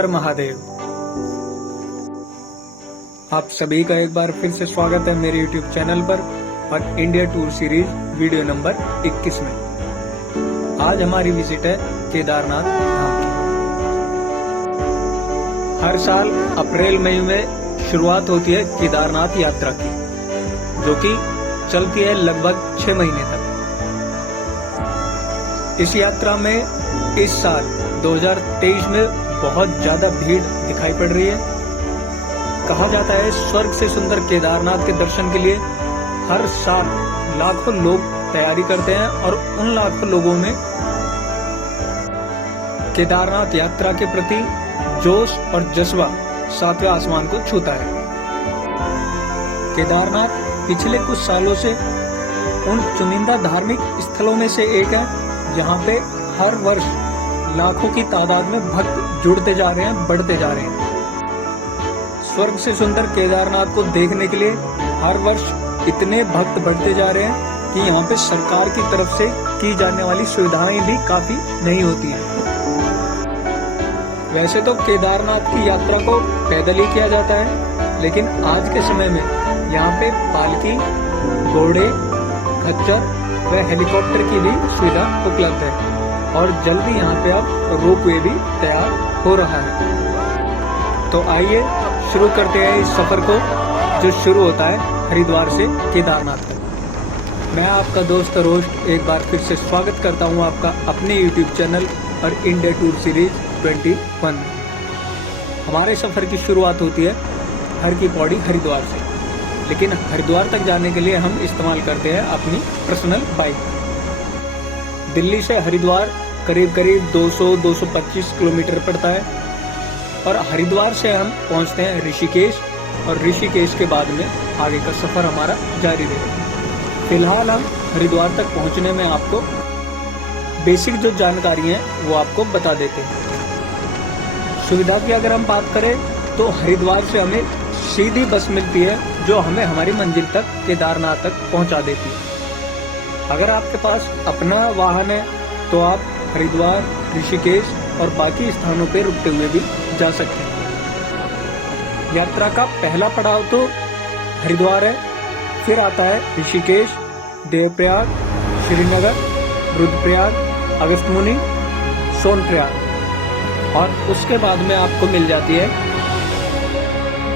हर महादेव। आप सभी का एक बार फिर से स्वागत है मेरे YouTube चैनल पर और India tour series video number 21 में। आज हमारी विजिट है केदारनाथ धाम की। हर साल अप्रैल मई में शुरुआत होती है केदारनाथ यात्रा की, जो कि चलती है लगभग 6 महीने तक। इस यात्रा में इस साल 2023 में बहुत ज्यादा भीड़ दिखाई पड़ रही है। कहा जाता है स्वर्ग से सुंदर केदारनाथ के दर्शन के लिए हर साल लाखों लोग तैयारी करते हैं और उन लाखों लोगों में केदारनाथ यात्रा के प्रति जोश और जज्बा सातवें आसमान को छूता है। केदारनाथ पिछले कुछ सालों से उन चुनिंदा धार्मिक स्थलों में से एक है जहां पे हर वर्ष लाखों की तादाद में भक्त जुड़ते जा रहे हैं, बढ़ते जा रहे हैं। स्वर्ग से सुंदर केदारनाथ को देखने के लिए हर वर्ष इतने भक्त बढ़ते जा रहे हैं कि यहाँ पे सरकार की तरफ से की जाने वाली सुविधाएं भी काफी नहीं होती हैं। वैसे तो केदारनाथ की यात्रा को पैदल ही किया जाता है, लेकिन आज के समय में यहाँ पे पालकी, घोड़े, खच्चर व हेलीकॉप्टर की भी सुविधा उपलब्ध है और जल्दी यहाँ पे अब रोपवे भी तैयार हो रहा है। तो आइए शुरू करते हैं इस सफर को, जो शुरू होता है हरिद्वार से केदारनाथ तक। मैं आपका दोस्त रोस्ट एक बार फिर से स्वागत करता हूँ आपका अपने YouTube चैनल और इंडिया टूर सीरीज 21 में। हमारे सफर की शुरुआत होती है हर की पौड़ी हरिद्वार से, लेकिन हरिद्वार तक जाने के लिए हम इस्तेमाल करते हैं अपनी पर्सनल बाइक। दिल्ली से हरिद्वार करीब 200-225 किलोमीटर पड़ता है और हरिद्वार से हम पहुंचते हैं ऋषिकेश और ऋषिकेश के बाद में आगे का सफर हमारा जारी रहेगा। फिलहाल हम हरिद्वार तक पहुंचने में आपको बेसिक जो जानकारी है वो आपको बता देते हैं। सुविधा की अगर हम बात करें तो हरिद्वार से हमें सीधी बस मिलती है जो हमें हमारी मंजिल तक केदारनाथ तक पहुंचा देती है। अगर आपके पास अपना वाहन है तो आप हरिद्वार, ऋषिकेश और बाकी स्थानों पर रुकते हुए भी जा सकते हैं। यात्रा का पहला पड़ाव तो हरिद्वार है, फिर आता है ऋषिकेश, देवप्रयाग, श्रीनगर, रुद्रप्रयाग, अगस्त्यमुनि, सोनप्रयाग और उसके बाद में आपको मिल जाती है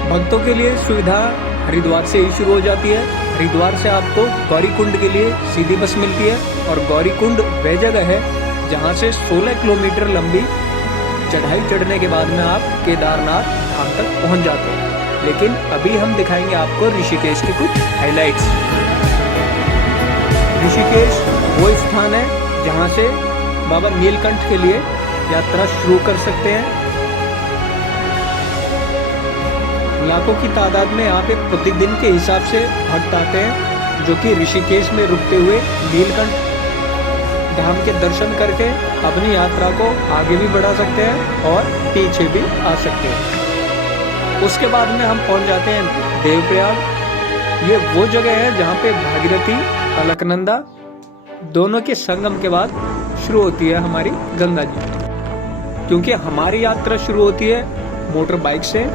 भक्तों के लिए सुविधा हरिद्वार से ही शुरू हो जाती है। हरिद्वार से आपको गौरीकुंड के लिए सीधी बस मिलती है और गौरीकुंड वह जगह है जहां से 16 किलोमीटर लंबी चढ़ाई चढ़ने के बाद में आप केदारनाथ धाम तक पहुंच जाते हैं। लेकिन अभी हम दिखाएंगे आपको ऋषिकेश के कुछ हाइलाइट्स। ऋषिकेश वो स्थान है जहां से बाबा नीलकंठ के लिए यात्रा शुरू कर सकते हैं। लाखों की तादाद में यहाँ पे प्रतिदिन के हिसाब से भक्त आते हैं, जो कि ऋषिकेश में रुकते हुए नीलकंठ धाम के दर्शन करके अपनी यात्रा को आगे भी बढ़ा सकते हैं और पीछे भी आ सकते हैं। उसके बाद में हम पहुंच जाते हैं देवप्रयाग। ये वो जगह है जहाँ पे भागीरथी, अलकनंदा दोनों के संगम के बाद शुरू होती है हमारी गंगा जी। क्योंकि हमारी यात्रा शुरू होती है मोटर बाइक से,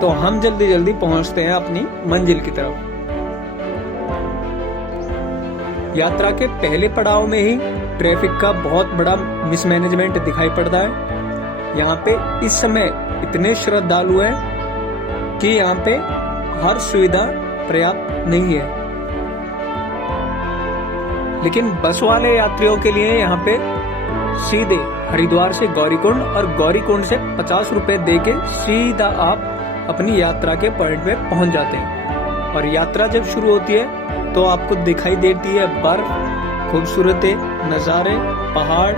तो हम जल्दी जल्दी पहुंचते हैं अपनी मंजिल की तरफ। यात्रा के पहले पड़ाव में ही ट्रैफिक का बहुत बड़ा मिसमैनेजमेंट दिखाई पड़ता है। यहाँ पे इस समय इतने श्रद्धालु हैं कि यहाँ पे हर सुविधा पर्याप्त नहीं है। लेकिन बस वाले यात्रियों के लिए यहाँ पे सीधे हरिद्वार से गौरीकुंड और गौरीकुंड से 50 रुपए दे के सीधा आप अपनी यात्रा के पॉइंट पे पहुंच जाते हैं। और यात्रा जब शुरू होती है तो आपको दिखाई देती है बर्फ, खूबसूरत नज़ारे, पहाड़।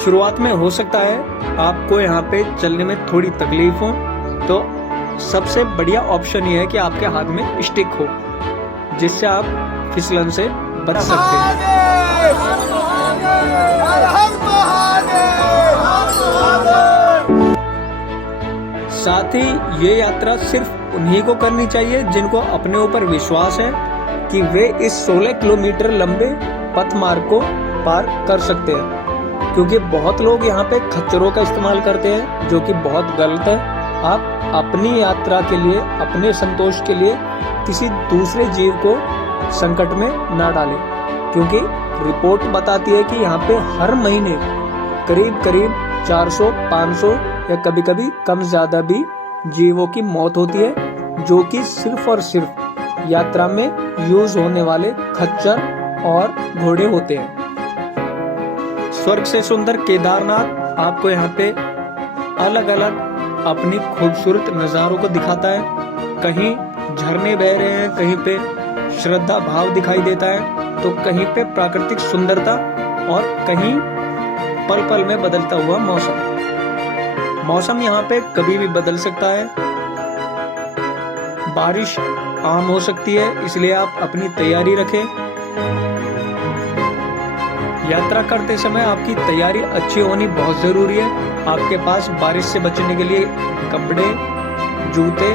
शुरुआत में हो सकता है आपको यहाँ पे चलने में थोड़ी तकलीफ हो, तो सबसे बढ़िया ऑप्शन ये है कि आपके हाथ में स्टिक हो, जिससे आप फिसलन से बच सकते हैं। साथ ही ये यात्रा सिर्फ उन्हीं को करनी चाहिए जिनको अपने ऊपर विश्वास है कि वे इस 16 किलोमीटर लंबे पथ मार्ग को पार कर सकते हैं। क्योंकि बहुत लोग यहाँ पे खच्चरों का इस्तेमाल करते हैं, जो कि बहुत गलत है। आप अपनी यात्रा के लिए, अपने संतोष के लिए किसी दूसरे जीव को संकट में ना डालें, क्योंकि रिपोर्ट बताती है कि यहाँ पे हर महीने करीब 400, 500 या कभी कभी कम ज्यादा भी जीवों की मौत होती है, जो कि सिर्फ और सिर्फ यात्रा में यूज होने वाले खच्चर और घोड़े होते हैं। स्वर्ग से सुंदर केदारनाथ आपको यहाँ पे अलग अलग अपनी खूबसूरत नजारों को दिखाता है। कहीं झरने बह रहे हैं, कहीं पे श्रद्धा भाव दिखाई देता है, तो कहीं पे प्राकृतिक सुंदरता और कहीं पल पल में बदलता हुआ मौसम। मौसम यहाँ पे कभी भी बदल सकता है, बारिश आम हो सकती है, इसलिए आप अपनी तैयारी रखें। यात्रा करते समय आपकी तैयारी अच्छी होनी बहुत जरूरी है। आपके पास बारिश से बचने के लिए कपड़े, जूते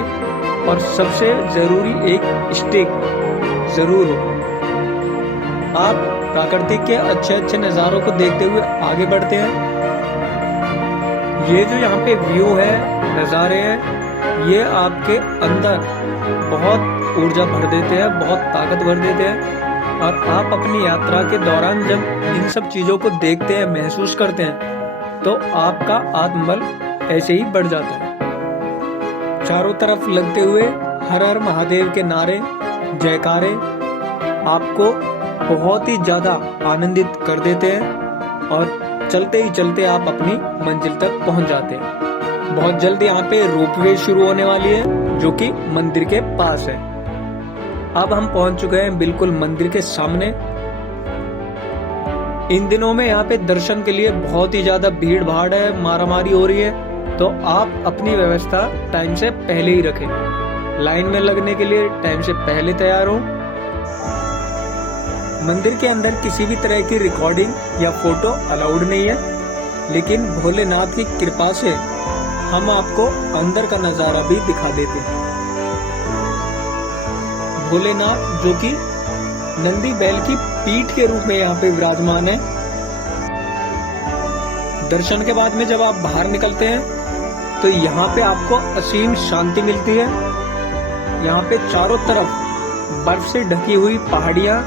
और सबसे जरूरी एक स्टिक जरूर हो। आप प्राकृतिक के अच्छे अच्छे नज़ारों को देखते हुए आगे बढ़ते हैं। ये जो यहाँ पे व्यू है, नज़ारे हैं, ये आपके अंदर बहुत ऊर्जा भर देते हैं, बहुत ताकत भर देते हैं। और आप अपनी यात्रा के दौरान जब इन सब चीजों को देखते हैं, महसूस करते हैं, तो आपका आत्मबल ऐसे ही बढ़ जाता है। चारों तरफ लगते हुए हर हर महादेव के नारे, जयकारे आपको बहुत ही ज्यादा आनंदित कर देते हैं और चलते ही चलते आप अपनी मंजिल तक पहुंच जाते हैं। बहुत जल्द यहाँ पे रोपवे शुरू होने वाली है, जो कि मंदिर के पास है। अब हम पहुंच चुके हैं बिल्कुल मंदिर के सामने। इन दिनों में यहाँ पे दर्शन के लिए बहुत ही ज्यादा भीड़ भाड़ है, मारामारी हो रही है, तो आप अपनी व्यवस्था टाइम से पहले ही रखें। लाइन में लगने के लिए टाइम से पहले तैयार हो। मंदिर के अंदर किसी भी तरह की रिकॉर्डिंग या फोटो अलाउड नहीं है, लेकिन भोलेनाथ की कृपा से हम आपको अंदर का नजारा भी दिखा देते हैं। भोलेनाथ जो कि नंदी बैल की पीठ के रूप में यहाँ पे विराजमान है। दर्शन के बाद में जब आप बाहर निकलते हैं तो यहाँ पे आपको असीम शांति मिलती है। यहाँ पे चारों तरफ बर्फ से ढकी हुई पहाड़ियाँ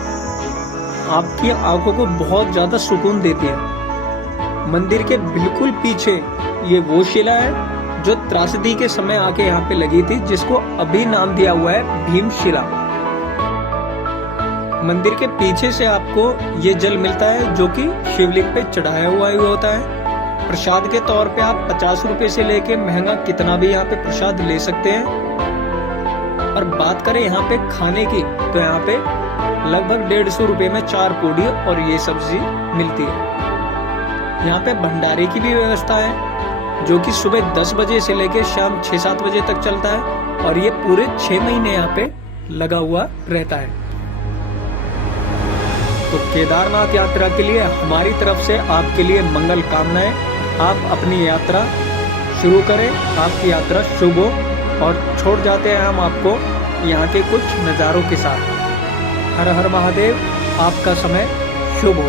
आपकी आंखों को बहुत ज्यादा सुकून देती है। मंदिर के बिल्कुल पीछे ये वो शिला है जो त्रासदी के समय आके यहाँ पे लगी थी, जिसको अभी नाम दिया हुआ है भीमशिला। मंदिर के पीछे से आपको ये जल मिलता है, जो कि शिवलिंग पे चढ़ाया हुआ ही होता है। प्रसाद के तौर पे आप 50 रुपए से लेके महंगा कितना भी यहाँ पे प्रसाद ले सकते हैं। और बात करें यहाँ पे खाने की, तो यहाँ पे लगभग 150 रुपए में 4 पूड़ी और ये सब्जी मिलती है। यहाँ पे भंडारे की भी व्यवस्था है, जो कि सुबह 10 बजे से लेके शाम 6-7 बजे तक चलता है और ये पूरे 6 महीने यहाँ पे लगा हुआ रहता है। तो केदारनाथ यात्रा के लिए हमारी तरफ से आपके लिए मंगल कामनाएं। आप अपनी यात्रा शुरू करें, आपकी यात्रा शुभ हो। और छोड़ जाते हैं हम आपको यहाँ के कुछ नज़ारों के साथ। हर हर महादेव, आपका समय शुभ हो।